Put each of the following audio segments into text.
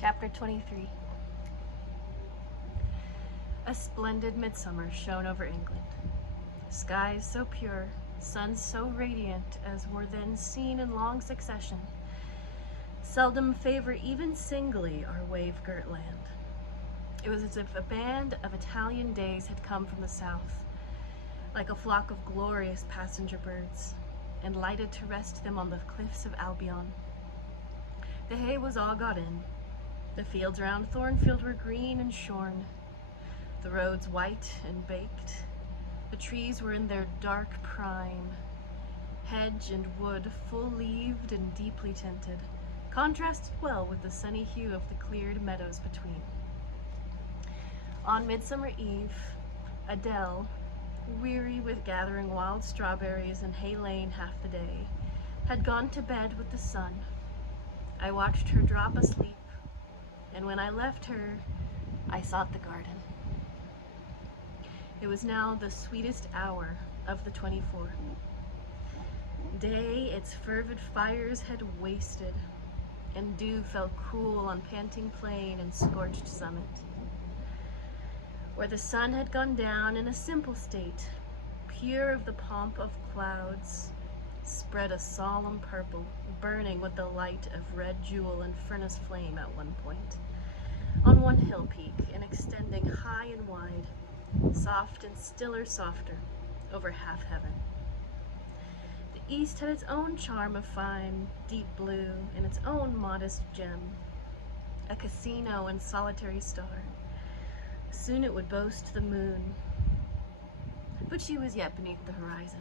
Chapter 23. A splendid midsummer shone over England. Skies so pure, suns so radiant as were then seen in long succession, seldom favor even singly our wave-girt land. It was as if a band of Italian days had come from the south, like a flock of glorious passenger birds, and lighted to rest them on the cliffs of Albion. The hay was all got in. The fields round Thornfield were green and shorn, the roads white and baked. The trees were in their dark prime, hedge and wood full-leaved and deeply tinted, contrasted well with the sunny hue of the cleared meadows between. On Midsummer Eve, Adele, weary with gathering wild strawberries in Hay Lane half the day, had gone to bed with the sun. I watched her drop asleep, and when I left her, I sought the garden. It was now the sweetest hour of the 24. Day its fervid fires had wasted, and dew fell cool on panting plain and scorched summit. Where the sun had gone down in a simple state, pure of the pomp of clouds, spread a solemn purple, burning with the light of red jewel and furnace flame at one point, on one hill peak, and extending high and wide, soft and stiller softer, over half heaven. The east had its own charm of fine, deep blue, and its own modest gem, a casino and solitary star. Soon it would boast the moon, but she was yet beneath the horizon.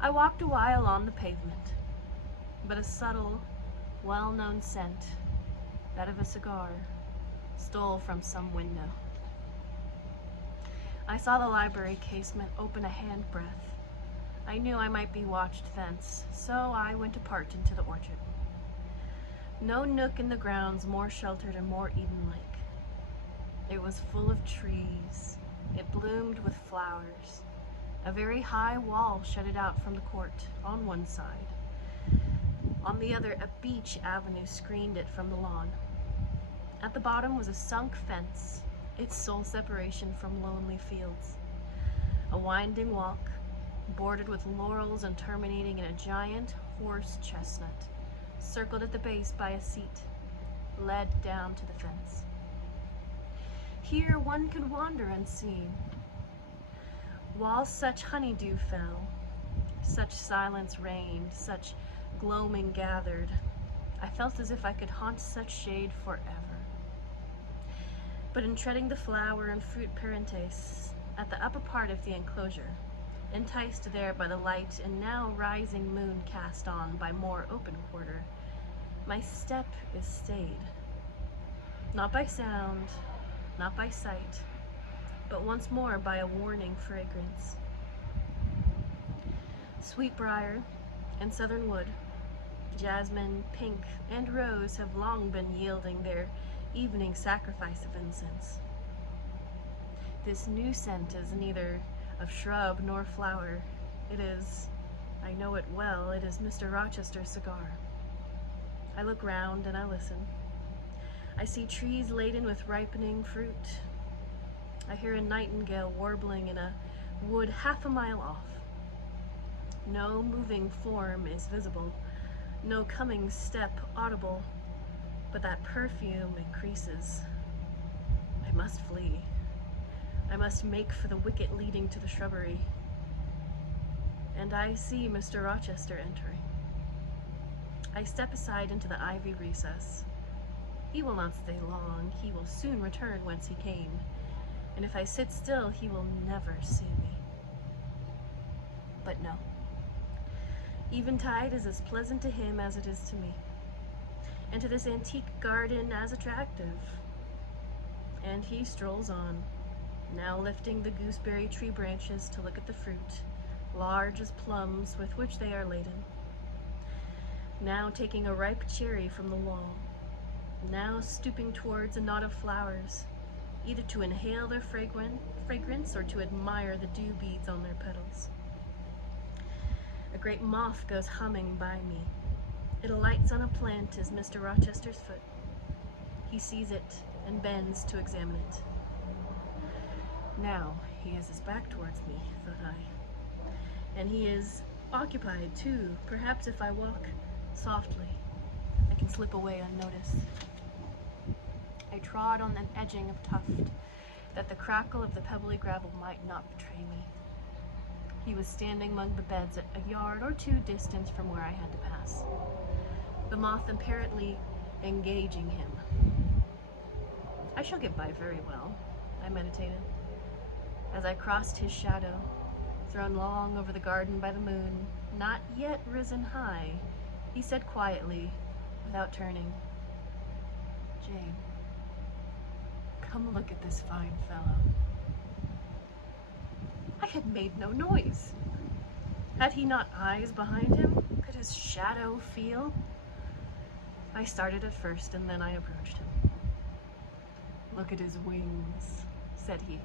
I walked a while on the pavement, but a subtle, well-known scent, that of a cigar, stole from some window. I saw the library casement open a handbreadth. I knew I might be watched thence, so I went apart into the orchard. No nook in the grounds more sheltered and more Eden-like. It was full of trees. It bloomed with flowers. A very high wall shut it out from the court on one side. On the other, a beech avenue screened it from the lawn. At the bottom was a sunk fence, its sole separation from lonely fields. A winding walk, bordered with laurels and terminating in a giant horse chestnut, circled at the base by a seat, led down to the fence. Here one could wander unseen. While such honeydew fell, such silence reigned, such gloaming gathered, I felt as if I could haunt such shade forever. But in treading the flower and fruit parentes at the upper part of the enclosure, enticed there by the light and now rising moon cast on by more open quarter, my step is stayed. Not by sound, not by sight, but once more by a warning fragrance. Sweetbriar and southern wood, jasmine, pink, and rose have long been yielding their evening sacrifice of incense. This new scent is neither of shrub nor flower. It is, I know it well, it is Mr. Rochester's cigar. I look round and I listen. I see trees laden with ripening fruit. I hear a nightingale warbling in a wood half a mile off. No moving form is visible, no coming step audible, but that perfume increases. I must flee. I must make for the wicket leading to the shrubbery. And I see Mr. Rochester entering. I step aside into the ivy recess. He will not stay long. He will soon return whence he came. And if I sit still, he will never see me. But no. Eventide is as pleasant to him as it is to me, and to this antique garden as attractive. And he strolls on, now lifting the gooseberry tree branches to look at the fruit, large as plums with which they are laden. Now taking a ripe cherry from the wall, now stooping towards a knot of flowers, either to inhale their fragrance or to admire the dew beads on their petals. A great moth goes humming by me, It alights on a plant as Mr. Rochester's foot. He sees it and bends to examine it. Now he has his back towards me, thought I. And he is occupied too. Perhaps if I walk softly, I can slip away unnoticed. I trod on an edging of tuft, that the crackle of the pebbly gravel might not betray me. He was standing among the beds at a yard or two distance from where I had to pass, the moth apparently engaging him. I shall get by very well, I meditated. As I crossed his shadow, thrown long over the garden by the moon, not yet risen high, he said quietly, without turning, "Jane, come look at this fine fellow." I had made no noise. Had he not eyes behind him? Could his shadow feel? I started at first, and then I approached him. "Look at his wings," said he.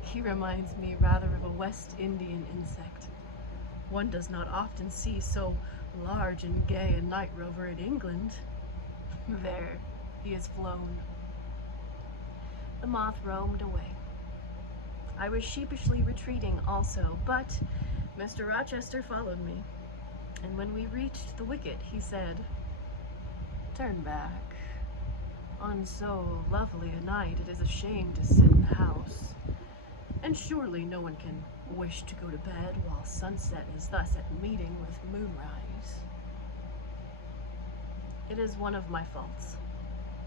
"He reminds me rather of a West Indian insect. One does not often see so large and gay a night rover in England. There, he has flown." The moth roamed away. I was sheepishly retreating also, but Mr. Rochester followed me, and when we reached the wicket, he said, "Turn back. On so lovely a night, it is a shame to sit in the house, and surely no one can wish to go to bed while sunset is thus at meeting with moonrise. It is one of my faults,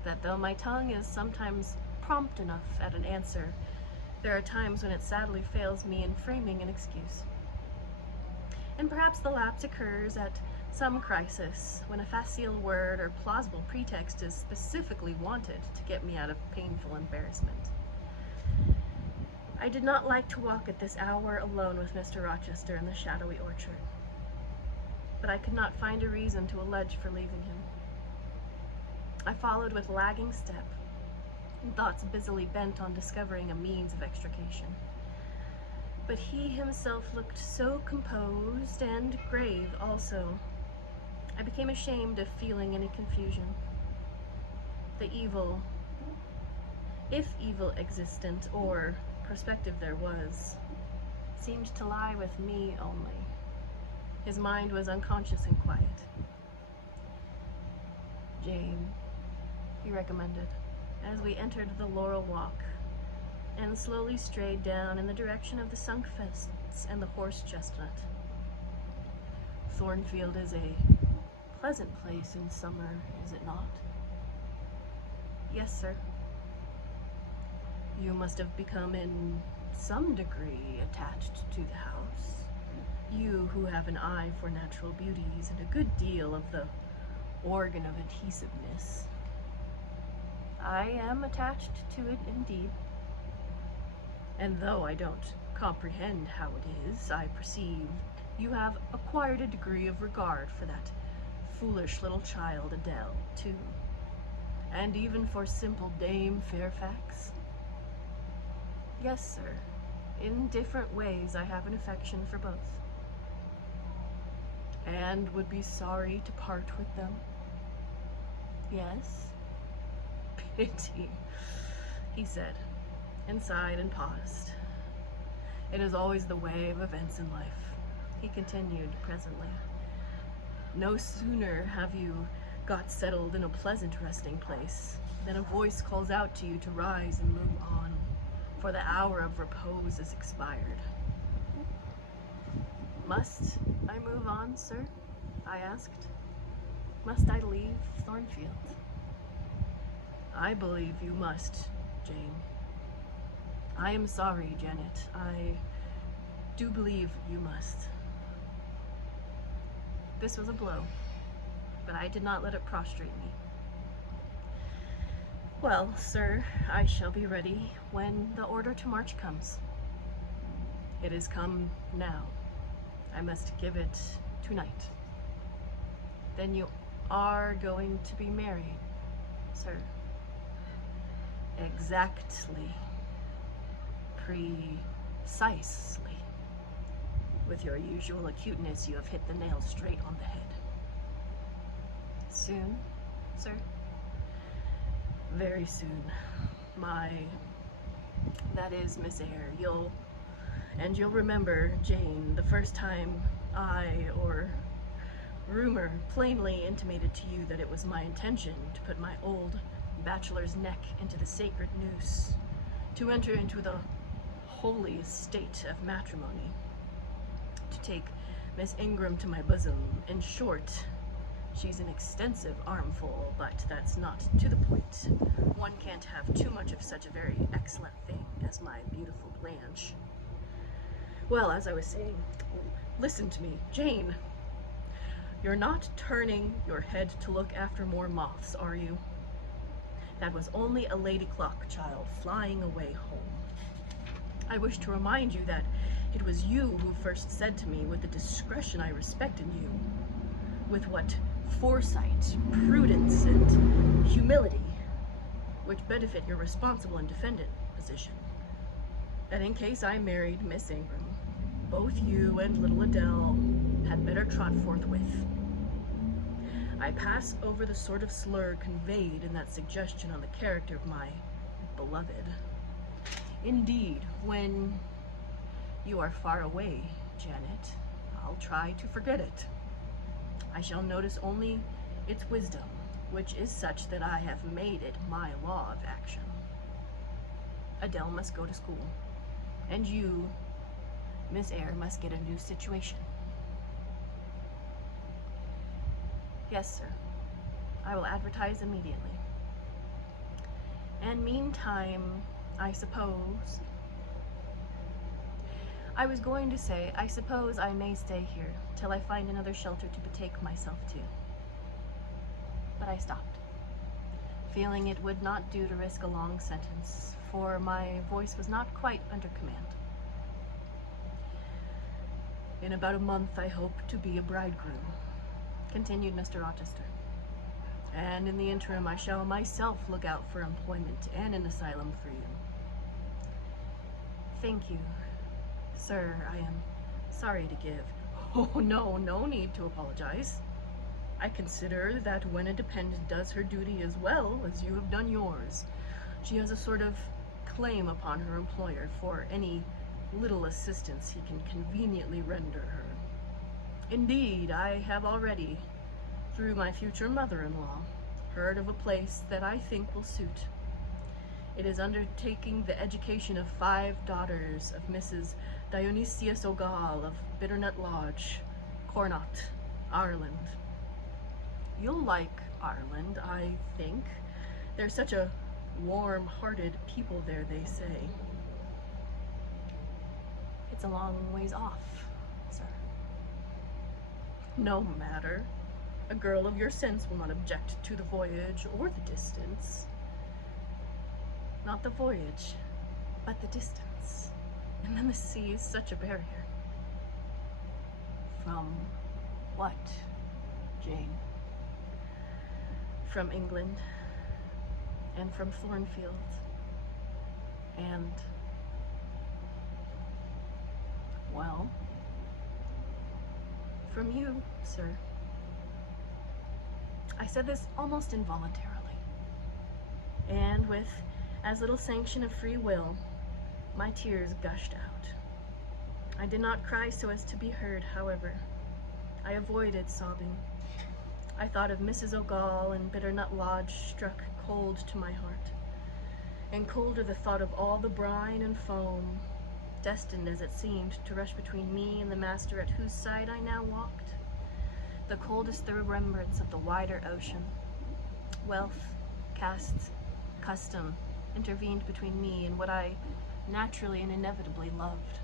that though my tongue is sometimes prompt enough at an answer, there are times when it sadly fails me in framing an excuse. And perhaps the lapse occurs at some crisis, when a facile word or plausible pretext is specifically wanted to get me out of painful embarrassment. I did not like to walk at this hour alone with Mr. Rochester in the shadowy orchard, but I could not find a reason to allege for leaving him. I followed with lagging step, and thoughts busily bent on discovering a means of extrication. But he himself looked so composed and grave also, I became ashamed of feeling any confusion. The evil, if evil existent or prospective there was, seemed to lie with me only. His mind was unconscious and quiet. "Jane," he recommended, as we entered the laurel walk and slowly strayed down in the direction of the sunk fence and the horse chestnut. "Thornfield is a pleasant place in summer, is it not?" "Yes, sir." "You must have become in some degree attached to the house, you who have an eye for natural beauties and a good deal of the organ of adhesiveness." "I am attached to it indeed." "And though I don't comprehend how it is, I perceive you have acquired a degree of regard for that foolish little child Adele, too, and even for simple Dame Fairfax." "Yes, sir. In different ways I have an affection for both." "And would be sorry to part with them?" "Yes." "Pity," he said, and sighed and paused. "It is always the way of events in life," he continued presently. "No sooner have you got settled in a pleasant resting place than a voice calls out to you to rise and move on, for the hour of repose is expired." "Must I move on, sir?" I asked. "Must I leave Thornfield?" "I believe you must, Jane. I am sorry, Janet. I do believe you must." This was a blow, but I did not let it prostrate me. "Well, sir, I shall be ready when the order to march comes." "It is come now. I must give it tonight." "Then you are going to be married, sir?" "Exactly. Precisely. With your usual acuteness, you have hit the nail straight on the head." Soon, sir? Very soon. That is Miss Eyre. You'll remember, Jane, the first time or rumor plainly intimated to you that it was my intention to put my old bachelor's neck into the sacred noose, to enter into the holy estate of matrimony, to take Miss Ingram to my bosom. In short, she's an extensive armful, but that's not to the point. One can't have too much of such a very excellent thing as my beautiful Blanche. Well, as I was saying, listen to me, Jane. You're not turning your head to look after more moths, are you? That was only a lady clock, child, flying away home. I wish to remind you that it was you who first said to me, with the discretion I respect in you, with what foresight, prudence, and humility, which benefit your responsible and defendant position, that in case I married Miss Ingram, both you and little Adele had better trot forthwith. I pass over the sort of slur conveyed in that suggestion on the character of my beloved. Indeed, when you are far away, Janet, I'll try to forget it. I shall notice only its wisdom, which is such that I have made it my law of action. Adele must go to school, and you, Miss Eyre, must get a new situation. Yes, sir. I will advertise immediately. And meantime, I suppose... I was going to say, I suppose I may stay here till I find another shelter to betake myself to. But I stopped, feeling it would not do to risk a long sentence, for my voice was not quite under command. In about a month I hope to be a bridegroom, continued Mr. Rochester. And in the interim I shall myself look out for employment and an asylum for you. Thank you, sir. I am sorry to give. Oh, no need to apologize. I consider that when a dependent does her duty as well as you have done yours, she has a sort of claim upon her employer for any little assistance he can conveniently render her. Indeed, I have already, through my future mother-in-law, heard of a place that I think will suit. It is undertaking the education of 5 daughters of Mrs. Dionysius O'Gall of Bitternut Lodge, Connaught, Ireland. You'll like Ireland, I think. They're such a warm-hearted people there, they say. It's a long ways off, sir. No matter. A girl of your sense will not object to the voyage or the distance. Not the voyage, but the distance. And then the sea is such a barrier. From what, Jane? From England, and from Thornfield, and... well, from you, sir. I said this almost involuntarily, and with as little sanction of free will, my tears gushed out. I did not cry so as to be heard, however. I avoided sobbing. I thought of Mrs. O'Gall and Bitternut Lodge struck cold to my heart, and colder the thought of all the brine and foam, destined as it seemed to rush between me and the master at whose side I now walked. The coldest the remembrance of the wider ocean. Wealth, caste, custom intervened between me and what I naturally and inevitably loved.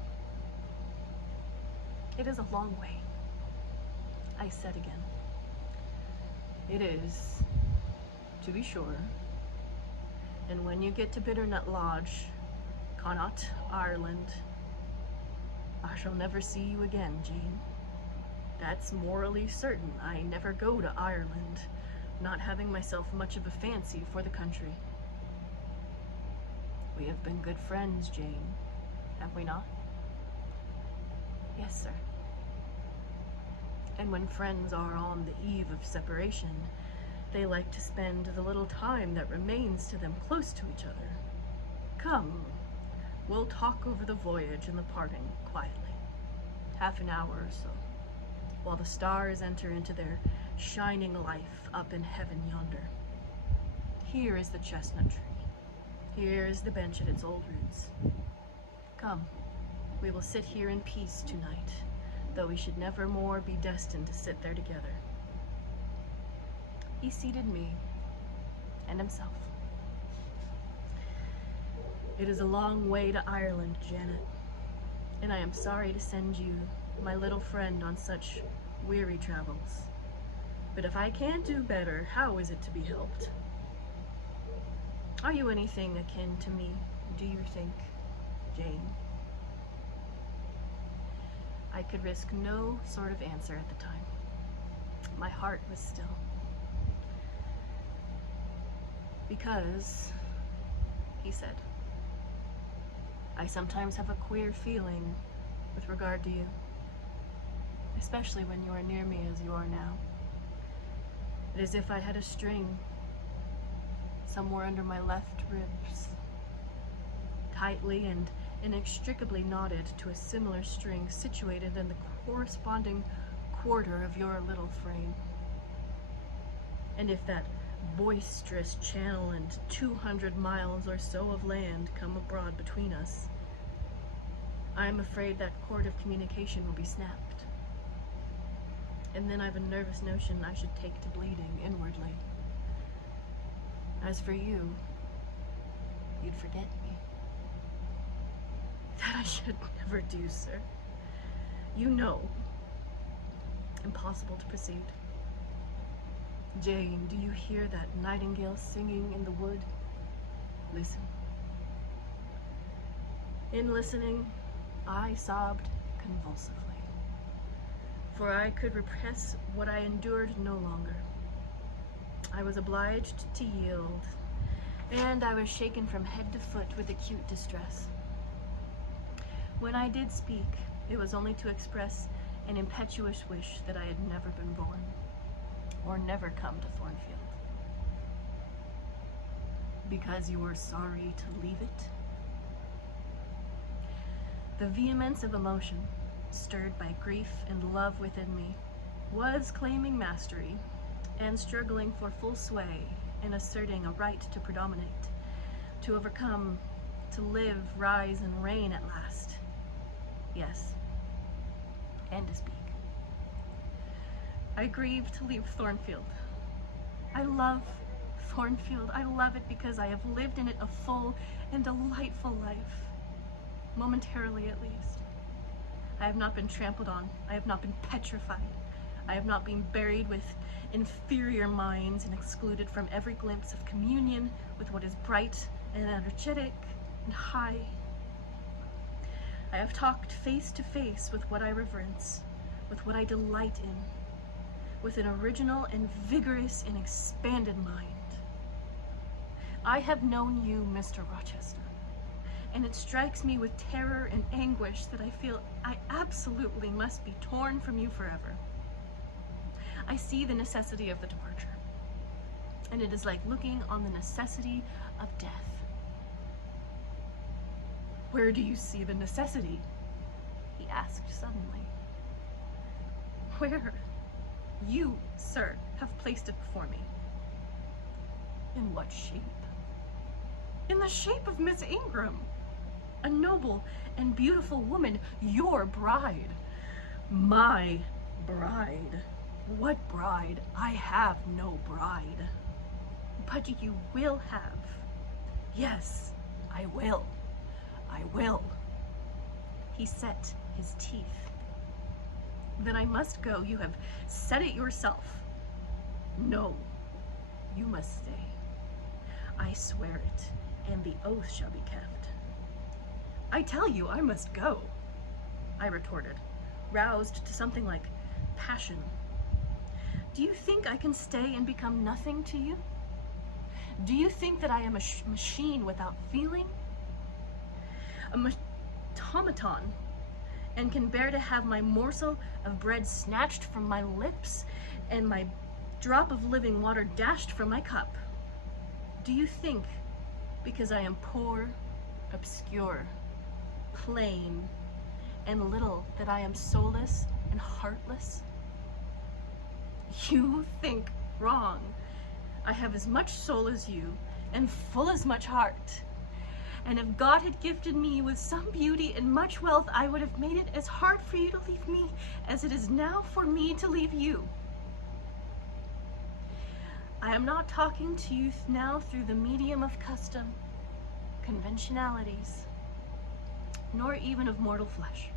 It is a long way, I said again. It is, to be sure. And when you get to Bitternut Lodge, Connaught, Ireland, I shall never see you again, Jane. That's morally certain. I never go to Ireland, not having myself much of a fancy for the country. We have been good friends, Jane, have we not? Yes, sir. And when friends are on the eve of separation, They like to spend the little time that remains to them close to each other. Come, we'll talk over the voyage and the parting quietly. Half an hour or so, while the stars enter into their shining life up in heaven yonder. Here is the chestnut tree. Here is the bench at its old roots. Come, we will sit here in peace tonight, though we should never more be destined to sit there together. He seated me and himself. It is a long way to Ireland, Janet, and I am sorry to send you, my little friend, on such weary travels. But if I can't do better, how is it to be helped? Are you anything akin to me, do you think, Jane? I could risk no sort of answer at the time. My heart was still. Because, he said, I sometimes have a queer feeling with regard to you, especially when you are near me as you are now. It is as if I had a string somewhere under my left ribs, tightly and inextricably knotted to a similar string situated in the corresponding quarter of your little frame. And if that boisterous channel and 200 miles or so of land come abroad between us, I am afraid that cord of communication will be snapped. And then I've a nervous notion I should take to bleeding inwardly. As for you, you'd forget me. That I should never do, sir. You know. Impossible to proceed. Jane, do you hear that nightingale singing in the wood? Listen. In listening, I sobbed convulsively, for I could repress what I endured no longer. I was obliged to yield, and I was shaken from head to foot with acute distress. When I did speak, it was only to express an impetuous wish that I had never been born, or never come to Thornfield. Because you were sorry to leave it? The vehemence of emotion, stirred by grief and love within me, was claiming mastery and struggling for full sway in asserting a right to predominate, to overcome, to live, rise, and reign at last. Yes, and to speak. I grieve to leave Thornfield. I love Thornfield. I love it because I have lived in it a full and delightful life, momentarily at least. I have not been trampled on. I have not been petrified. I have not been buried with inferior minds and excluded from every glimpse of communion with what is bright and energetic and high. I have talked face to face with what I reverence, with what I delight in, with an original and vigorous and expanded mind. I have known you, Mr. Rochester, and it strikes me with terror and anguish that I feel I absolutely must be torn from you forever. I see the necessity of the departure, and it is like looking on the necessity of death. Where do you see the necessity? He asked suddenly. Where? You, sir, have placed it before me. In what shape? In the shape of Miss Ingram, a noble and beautiful woman, your bride. My bride. What bride? I have no bride. But you will have. Yes, I will. I will. He set his teeth. Then I must go. You have said it yourself. No, you must stay. I swear it, and the oath shall be kept. I tell you, I must go, I retorted, roused to something like passion. Do you think I can stay and become nothing to you? Do you think that I am a machine without feeling? A automaton, and can bear to have my morsel of bread snatched from my lips and my drop of living water dashed from my cup. Do you think, because I am poor, obscure, plain, and little, that I am soulless and heartless? You think wrong. I have as much soul as you, and full as much heart. And if God had gifted me with some beauty and much wealth, I would have made it as hard for you to leave me as it is now for me to leave you. I am not talking to you now through the medium of custom, conventionalities, nor even of mortal flesh.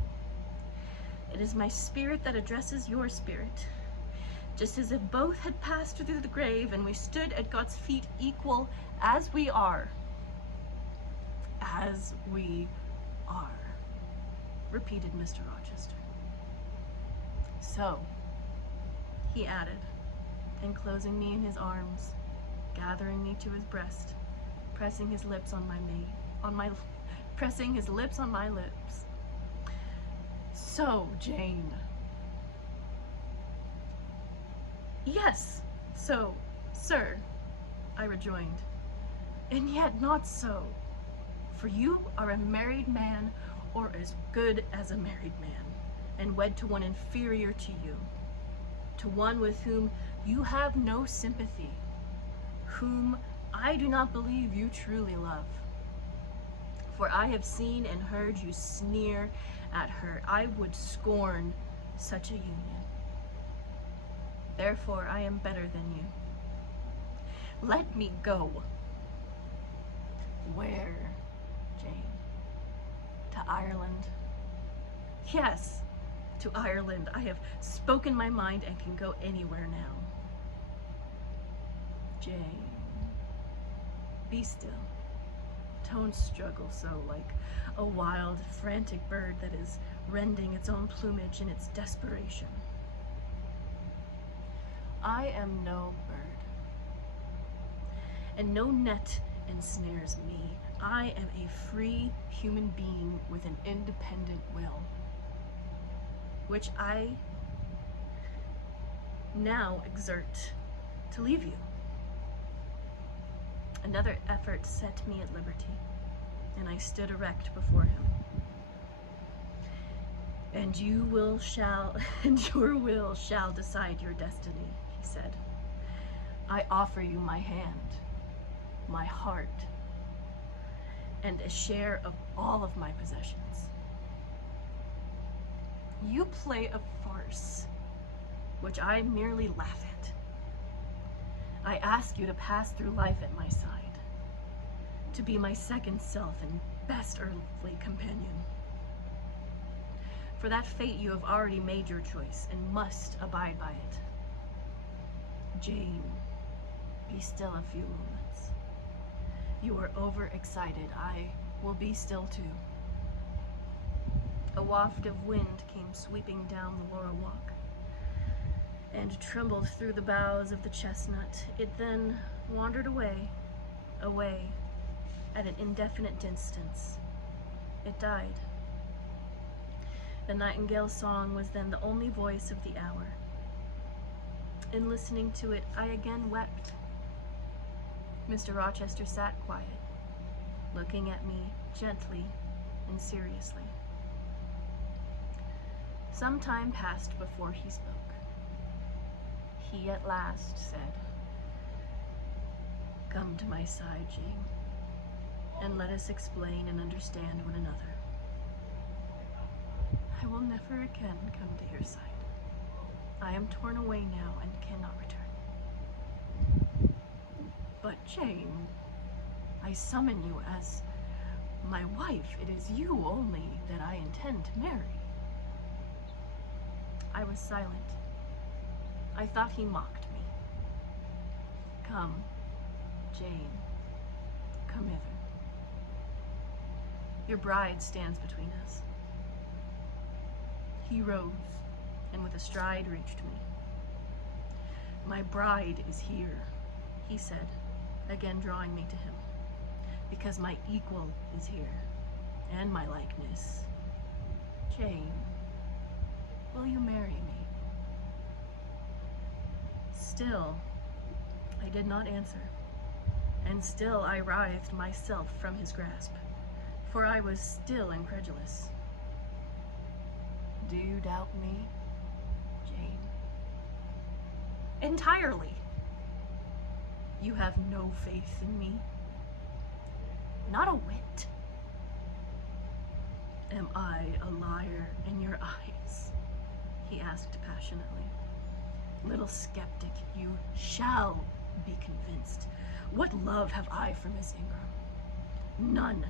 It is my spirit that addresses your spirit, just as if both had passed through the grave and we stood at God's feet equal as we are. As we are, repeated Mr. Rochester. So, he added, enclosing me in his arms, gathering me to his breast, pressing his lips on my lips. So, Jane. Yes, so, sir, I rejoined, and yet not so, for you are a married man, or as good as a married man, and wed to one inferior to you, to one with whom you have no sympathy, whom I do not believe you truly love. For I have seen and heard you sneer at her. I would scorn such a union. Therefore, I am better than you. Let me go. Where, Jane? To Ireland? Yes, to Ireland. I have spoken my mind and can go anywhere now. Jane, be still. Don't struggle so, like a wild, frantic bird that is rending its own plumage in its desperation. I am no bird, and no net ensnares me. I am a free human being with an independent will, which I now exert to leave you. Another effort set me at liberty, and I stood erect before him. And your will shall decide your destiny, he said. I offer you my hand, my heart, and a share of all of my possessions. You play a farce, which I merely laugh at. I ask you to pass through life at my side, to be my second self and best earthly companion. For that fate you have already made your choice and must abide by it. Jane, be still a few moments. You are overexcited. I will be still too. A waft of wind came sweeping down the laurel walk and trembled through the boughs of the chestnut. It then wandered away, at an indefinite distance. It died. The nightingale's song was then the only voice of the hour. In listening to it, I again wept. Mr. Rochester sat quiet, looking at me gently and seriously. Some time passed before he spoke. He at last said, "Come to my side, Jane, and let us explain and understand one another. I will never again come to your side. I am torn away now and cannot return. But Jane, I summon you as my wife. It is you only that I intend to marry." I was silent. I thought he mocked me. "Come, Jane, come hither. Your bride stands between us." He rose, and with a stride reached me. "My bride is here," he said, again drawing me to him, "because my equal is here, and my likeness. Jane, will you marry me?" Still, I did not answer, and still I writhed myself from his grasp, for I was still incredulous. Do you doubt me, Jane? Entirely. You have no faith in me? Not a whit. Am I a liar in your eyes? He asked passionately. Little skeptic, you shall be convinced. What love have I for Miss Ingram? None.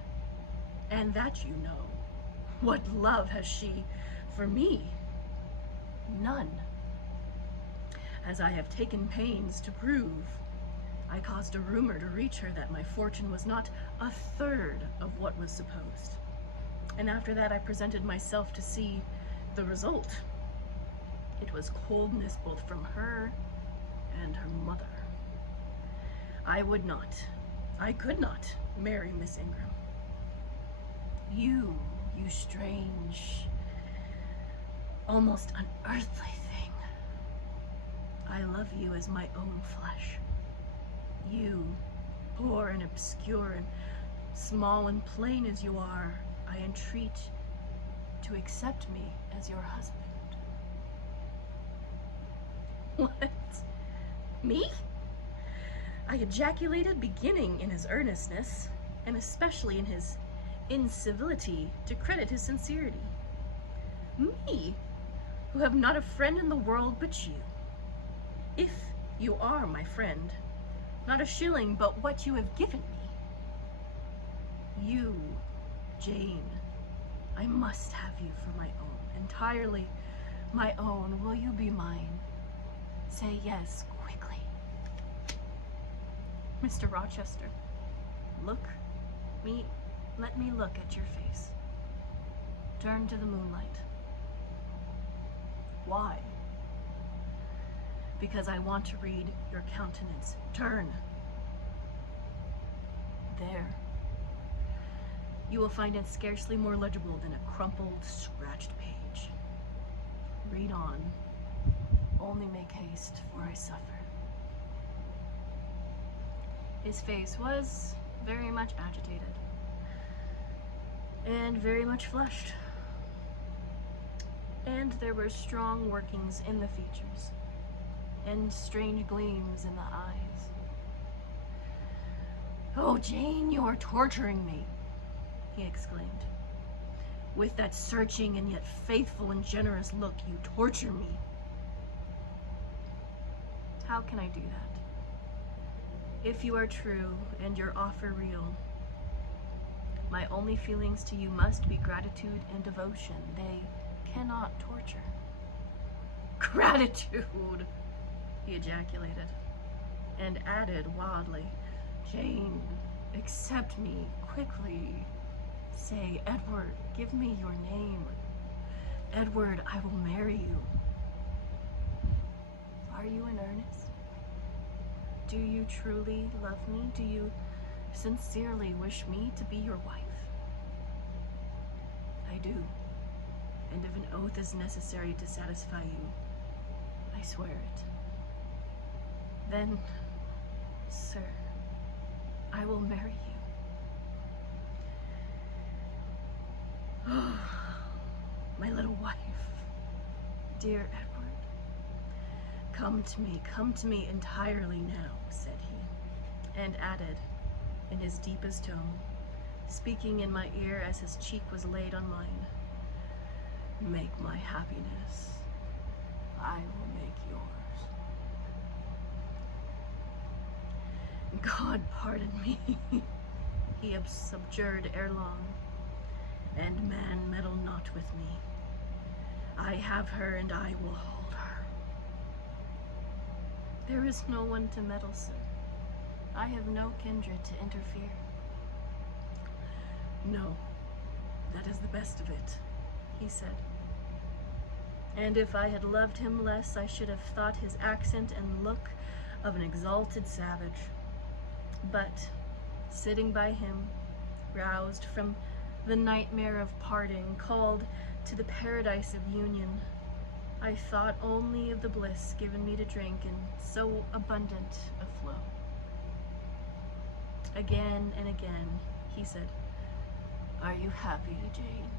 And that you know. What love has she for me? None. As I have taken pains to prove, I caused a rumor to reach her that my fortune was not a third of what was supposed. And after that I presented myself to see the result. It was coldness both from her and her mother. I could not marry Miss Ingram. You strange, almost unearthly thing. I love you as my own flesh. You, poor and obscure and small and plain as you are, I entreat to accept me as your husband. What? Me? I ejaculated, beginning in his earnestness, and especially in his incivility to credit his sincerity. Me, who have not a friend in the world but you. If you are my friend, not a shilling but what you have given me. You, Jane, I must have you for my own, entirely my own. Will you be mine? Say yes, quickly. Mr. Rochester, let me look at your face. Turn to the moonlight. Why? Because I want to read your countenance. Turn. There. You will find it scarcely more legible than a crumpled, scratched page. Read on. Only make haste, for I suffer. His face was very much agitated and very much flushed, and there were strong workings in the features and strange gleams in the eyes. Oh, Jane, you are torturing me, he exclaimed. With that searching and yet faithful and generous look, you torture me. How can I do that? If you are true and your offer real, my only feelings to you must be gratitude and devotion. They cannot torture. Gratitude, he ejaculated, and added wildly, Jane, accept me quickly. Say, Edward, give me your name. Edward, I will marry you. Are you in earnest? Do you truly love me? Do you sincerely wish me to be your wife? I do. And if an oath is necessary to satisfy you, I swear it. Then, sir, I will marry you. Oh, my little wife, dear Edward. Come to me entirely now, said he, and added, in his deepest tone, speaking in my ear as his cheek was laid on mine, make my happiness, I will make yours. God pardon me, he subjured ere long, and man meddle not with me. I have her, and I will hold her. There is no one to meddle, sir. I have no kindred to interfere. No, that is the best of it, he said. And if I had loved him less, I should have thought his accent and look of an exalted savage. But, sitting by him, roused from the nightmare of parting, called to the paradise of union, I thought only of the bliss given me to drink in so abundant a flow. Again and again he said, "Are you happy, Jane?"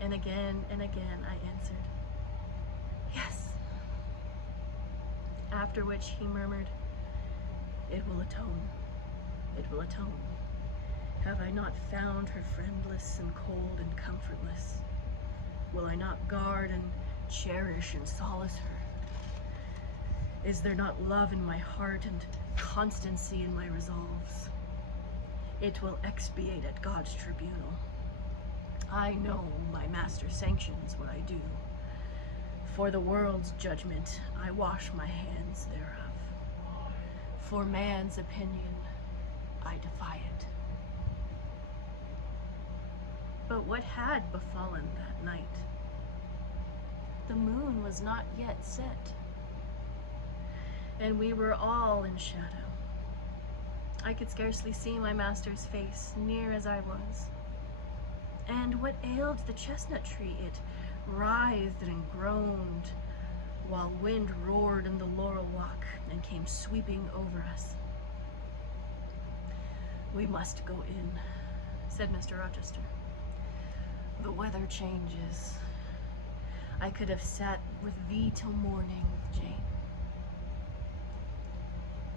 And again I answered, "Yes." After which he murmured, "It will atone, it will atone. Have I not found her friendless and cold and comfortless? Will I not guard and cherish and solace her? Is there not love in my heart and constancy in my resolves? It will expiate at God's tribunal. I know my master sanctions what I do. For the world's judgment I wash my hands thereof. For man's opinion I defy it." But what had befallen that night? The moon was not yet set, and we were all in shadow. I could scarcely see my master's face, near as I was. And what ailed the chestnut tree? It writhed and groaned, while wind roared in the laurel walk and came sweeping over us. "We must go in," said Mr. Rochester. "The weather changes. I could have sat with thee till morning, Jane."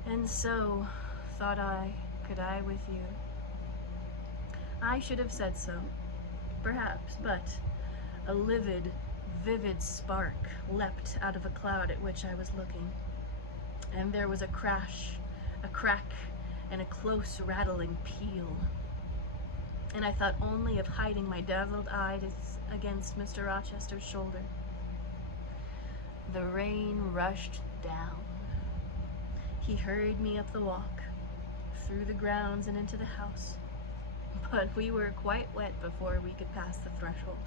And so, thought I, could I with you. I should have said so, perhaps, but a livid, vivid spark leapt out of a cloud at which I was looking, and there was a crash, a crack, and a close rattling peal. And I thought only of hiding my dazzled eyes against Mr. Rochester's shoulder. The rain rushed down. He hurried me up the walk, through the grounds and into the house, but we were quite wet before we could pass the threshold.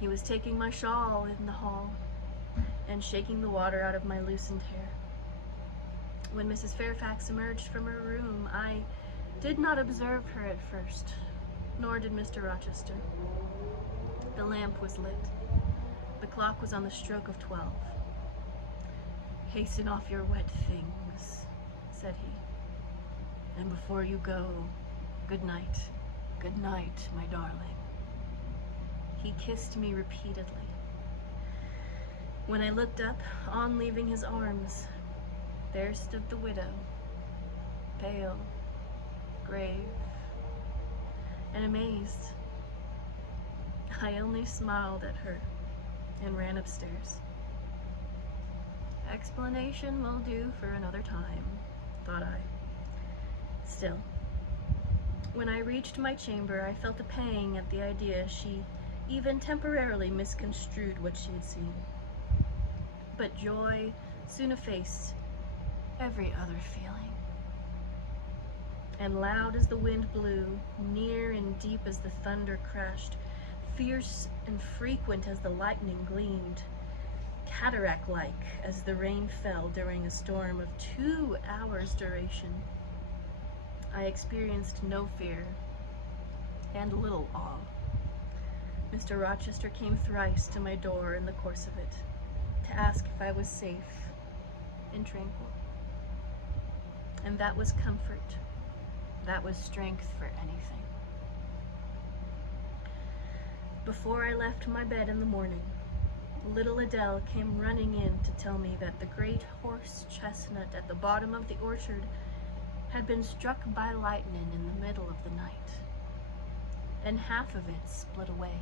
He was taking my shawl in the hall and shaking the water out of my loosened hair. When Mrs. Fairfax emerged from her room, I did not observe her at first, nor did Mr. Rochester. The lamp was lit. The clock was on the stroke of 12. "Hasten off your wet things," said he. "And before you go, good night, my darling." He kissed me repeatedly. When I looked up, on leaving his arms, there stood the widow, pale, grave, and amazed. I only smiled at her and ran upstairs. Explanation will do for another time, thought I. Still, when I reached my chamber, I felt a pang at the idea she even temporarily misconstrued what she had seen. But joy soon effaced every other feeling. And loud as the wind blew, near and deep as the thunder crashed, fierce and frequent as the lightning gleamed, cataract-like as the rain fell during a storm of 2 hours' duration, I experienced no fear and little awe. Mr. Rochester came thrice to my door in the course of it, to ask if I was safe and tranquil. And that was comfort. That was strength for anything. Before I left my bed in the morning, little Adele came running in to tell me that the great horse chestnut at the bottom of the orchard had been struck by lightning in the middle of the night, and half of it split away.